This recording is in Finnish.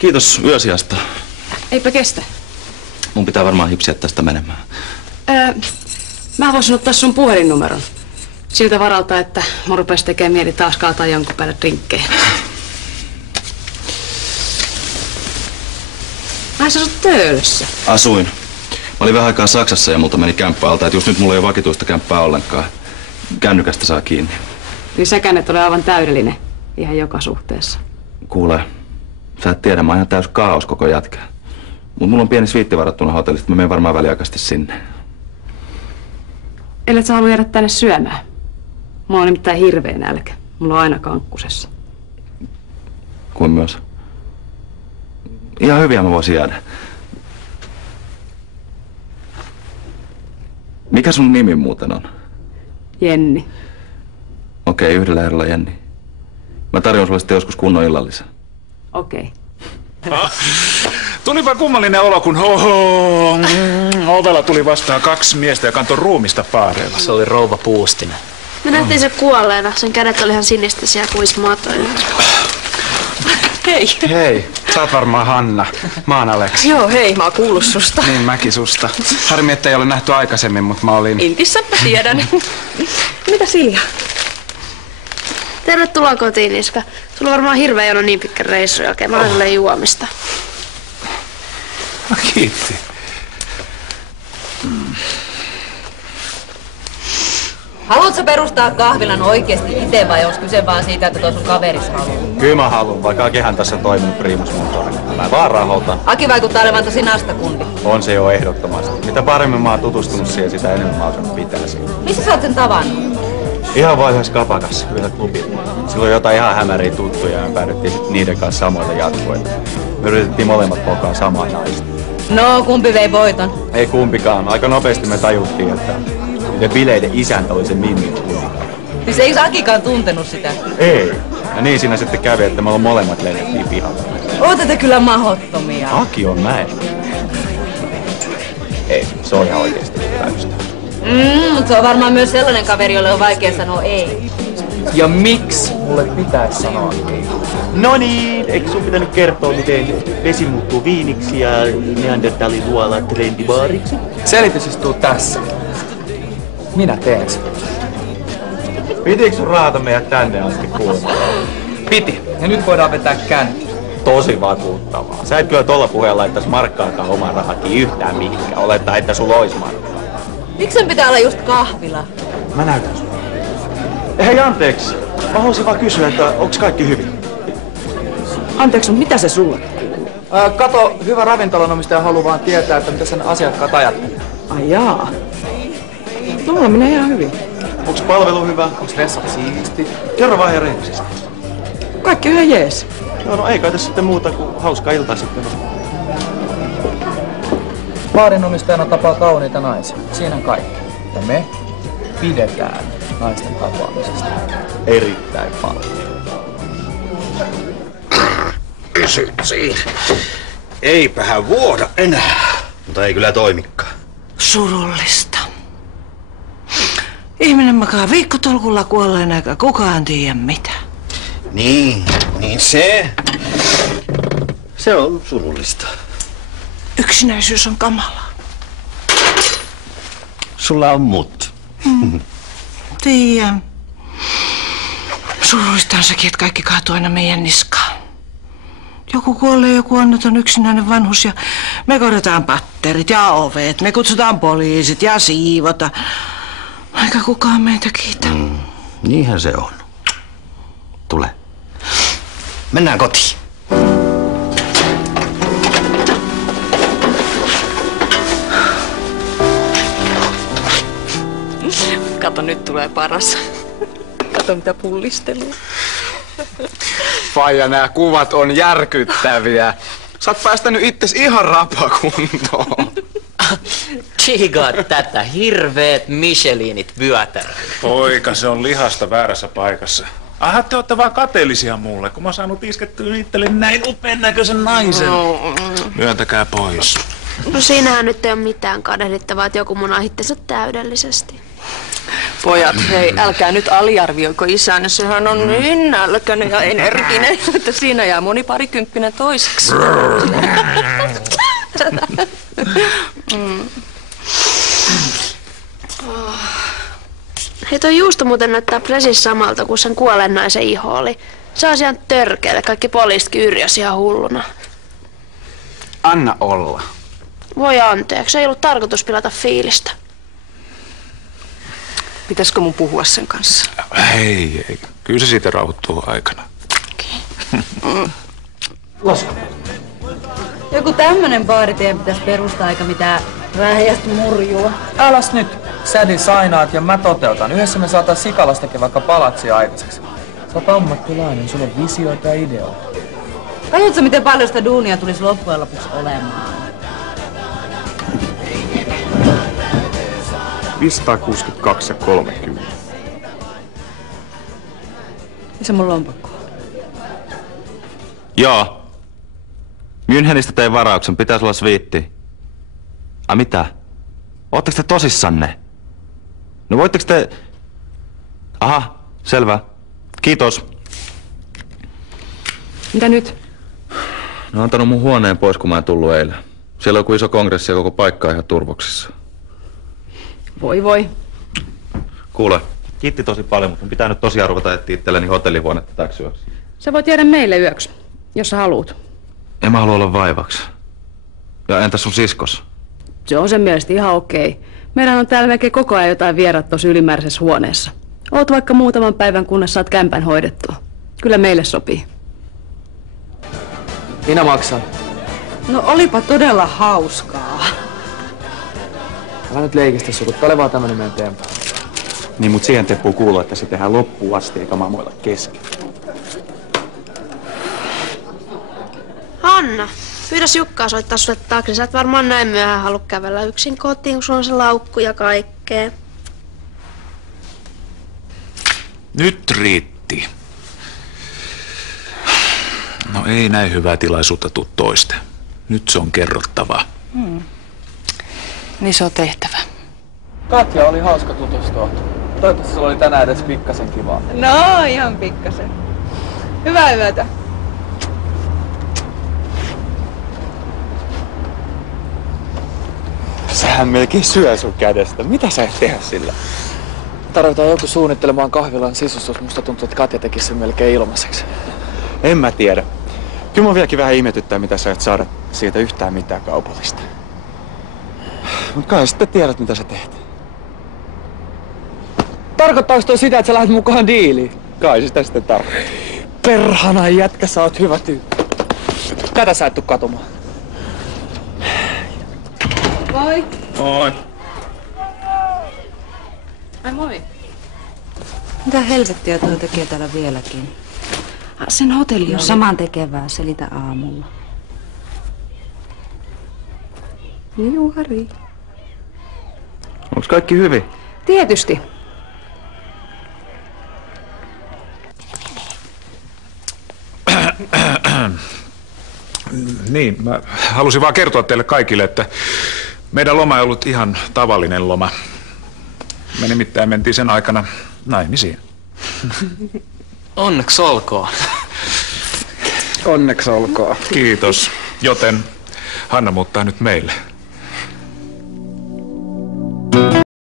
Kiitos yösijasta. Eipä kestä. Mun pitää varmaan hipsiä tästä menemään. Mä voisin ottaa sun puhelinnumeron. Siltä varalta, että mun rupesi tekemään mieli taas kaataa jonkun päälle drinkkejä. Ai sä asut Töölössä? Asuin. Mä olin vähän aikaa Saksassa ja multa meni kämppä alta, että just nyt mulla ei ole vakituista kämppää ollenkaan. Kännykästä saa kiinni. Niin säkään et ole aivan täydellinen. Ihan joka suhteessa. Kuule, sä et tiedä, mä oon ihan täys kaos koko jätkää. Mut mulla on pieni sviitti varattuna hotellista, mä menen varmaan väliaikaisesti sinne. Ellet sä halua jäädä tänne syömään? Mulla on nimittäin hirveä nälkä. Mulla on aina kankkusessa. Kuin myös. Ihan hyviä mä voisin jäädä. Mikä sun nimi muuten on? Jenni. Okei, yhdellä herralla Jenni. Mä tarjoan sulle sitten joskus kunnon illallisen. Okei. Tulipa kummallinen olo, kun ovella tuli vastaan 2 miestä ja kantoi ruumista paareilla. Se oli rouva Puustinen. Me nähtiin se kuolleena. Sen kädet oli ihan sinistisiä kuin matoja. Hei. Hei, sä oot varmaan Hanna. Mä oon Aleksi. Joo, hei, mä oon kuullut susta. Niin, mäkin susta. Harmi, ettei ole nähty aikaisemmin, mutta mä olin... Intissäpä tiedän. Mitä Silja? Tervetuloa kotiin, Niska. Sulla on varmaan hirveä jono niin pitkä reissu jälkeen. Mä olen sulle juomista. Kiitti. Haluatko perustaa kahvilan oikeesti itse vai onko kyse vaan siitä, että tuo sun kaveris haluaa? Kyllä mä haluun, vaikka Akihan tässä on toiminut primusmoottorina. Mä vaan rahoitan. Aki vaikuttaa olevan tosi nastakundi. On se jo ehdottomasti. Mitä paremmin mä oon tutustunut siihen, sitä enemmän mä alkanut pitää siitä. Missä sä oot sen tavannut? Ihan vaan yhdessä kapakassa, yhdellä klubilla. Silloin jotain ihan hämäriä tuttuja ja me päädyttiin niiden kanssa samoille jatkoille. Me yritettiin molemmat pokaa samaa naista. No, kumpi vei voiton? Ei kumpikaan. Aika nopeasti me tajuttiin, että niiden bileiden isäntä oli se Minni. Siis eikö Akikaan tuntenut sitä? Ei. Ja niin siinä sitten kävi, että me molemmat lennettiin pihalle. Ootte te kyllä mahottomia. Aki on näin. Ei, se on ihan oikeesti hyvä ystävä. Mutta se on varmaan myös sellainen kaveri, jolle on vaikea sanoa ei. Ja miksi mulle pitäisi sanoa ei? No niin, eikö sun pitänyt kertoa, miten vesi muuttuu viiniksi ja Neandertalin luola trendibaariksi? Selitys istuu tässä. Minä teen sen. Pitikö sun raata meidät tänne asti kuulemaan? Piti. Ja nyt voidaan vetää känni. Tosi vakuuttavaa. Sä et kyllä tolla puheella laittaisi markkaakaan oman rahakin yhtään mihinkään. Olettaa, että sulla ois markkaa. Miksi sen pitää olla just kahvila? Mä näytän sulle. Hei, anteeksi. Mä haluaisin vaan kysyä, että onks kaikki hyvin? Anteeksi, mitä se sulle? Kato, hyvä ravintolanomistaja haluaa vaan tietää, että mitä sen asiakkaat ajattelee. Ai jaa. No, mulla menee ihan hyvin. Onks palvelu hyvä? Onks vessat siisti? Kerro vaan ihan rehellisesti. Kaikki ihan jees. Joo, no ei kai tässä sitten muuta kuin hauskaa iltaa sitten. Baarin omistajana tapaa kauniita naisia. Siinä on kaikki. Ja me pidetään naisten tapaamisesta. Erittäin paljon. Pysyt siinä. Eipähän vuoda enää. Mutta ei kyllä toimikaan. Surullista. Ihminen makaa viikkotolkulla kuolleena eikä kukaan tiedä mitä. Niin se on surullista. Yksinäisyys on kamalaa. Sulla on mut. Tiedän. Surullista on sekin, että kaikki kaatuu aina meidän niskaan. Joku kuolee, joku onneton yksinäinen vanhus ja me korjataan patterit ja ovet. Me kutsutaan poliisit ja siivota. Eikä kukaan meitä kiitä. Niinhän se on. Tule. Mennään kotiin. Kato, nyt tulee paras. Kato, mitä pullistelua. Faija, nää kuvat on järkyttäviä. Sä oot päästänyt itses ihan rapakuntoon. Chigaa tätä. Hirveet Michelinit vyötäröi. Poika, se on lihasta väärässä paikassa. Aha, te ootte vaan kateellisia mulle, kun mä oon saanut iskettyä itselleni näin upean näköisen naisen. Myöntäkää pois. No siinähän nyt ei ole mitään kadehdittavaa, että joku munaa itsensä täydellisesti. Pojat, hei, älkää nyt aliarvioiko isänne. Sehän on niin nälkäinen ja energinen, että siinä jää moni parikymppinen toiseksi. Hei, toi juusto muuten näyttää precis samalta kuin sen kuolleen naisen iho oli. Se on ihan törkeä, kaikki poliisitkin yrjäsi ihan hulluna. Anna olla. Voi anteeksi, ei ollut tarkoitus pilata fiilistä. Pitäisikö mun puhua sen kanssa? Ei. Kyllä se siitä rauhoittuu aikana. Laska. Joku tämmönen baaritien pitäisi perustaa eikä mitään vähäistä murjua. Äläs nyt. Sädi sainaat ja mä toteutan. Yhdessä me saatais Sikalasta tekee vaikka palatsia aikaiseksi. Sä oot ammattilainen, sulla on visioita ja ideoita. Katsotko miten paljon sitä duunia tulisi loppujen lopuksi olemaan? 562 ja 30. Missä mun lompakko? Joo. Münchenistä tein varauksen, pitäis olla sviitti. Ai mitä? Ootteko te tosissanne? No voitteko te... Aha, selvä. Kiitos. Mitä nyt? Ne on antanut mun huoneen pois, kun mä en tullut eilen. Siellä on joku iso kongressi ja koko paikka on ihan turvoksissa. Voi. Kuule, kiitti tosi paljon, mutta mun pitää nyt tosiaan ruveta etsiä itselleni hotellihuonetta täksi yöksi. Sä voit jäädä meille yöksi, jos sä haluut. En mä halua olla vaivaksi. Ja entäs sun siskos? Se on sen mielestä ihan okei. Meidän on täällä melkein koko ajan jotain vieraat tossa ylimääräisessä huoneessa. Oot vaikka muutaman päivän, kunnes saat kämpän hoidettua. Kyllä meille sopii. Minä maksan. No olipa todella hauskaa. Älä nyt leikistä sukut, tää oli vaan tämmönen meidän tempo. Niin, mut siihen Teppu kuuluu, että se tehdään loppuun asti eikä maamoilla kesken. Hanna, pyydäs Jukkaa soittaa sulle taksi. Sä et varmaan näin myöhään halua kävellä yksin kotiin, kun sulla on se laukku ja kaikkea. Nyt riitti. No ei näin hyvää tilaisuutta tuu toiste. Nyt se on kerrottavaa. Niin se on tehtävä. Katja, oli hauska tutustua. Toivottavasti sulla oli tänään edes pikkasen kivaa. No, ihan pikkasen. Hyvää yötä. Sähän melkein syö sun kädestä. Mitä sä et tehdä sillä? Tarvitaan joku suunnittelemaan kahvilan sisustus. Musta tuntuu, että Katja tekisi sen melkein ilmaiseksi. En mä tiedä. Kyllä mun vieläkin vähän ihmetyttää, mitä sä et saada siitä yhtään mitään kaupallista. Mut kai sitten tiedät, mitä sä teet. Tarkoittaako toi sitä, että sä lähdet mukaan diiliin? Kai sitä sitten tarkoittaa. Perhana jätkä, sä oot hyvä tyyppi. Tätä sä et tuu katumaan. Moi. Moi. Ai moi. Mitä helvettiä toi tekee täällä vieläkin? Sen hotelli on Saman tekevää, selitä aamulla. Juhari. Onks kaikki hyvin? Tietysti. Niin, mä halusin vaan kertoa teille kaikille, että meidän loma ei ollut ihan tavallinen loma. Me nimittäin mentiin sen aikana naimisiin. Onneksi olkoon. Onneksi olkoon. Kiitos. Joten Hanna muuttaa nyt meille.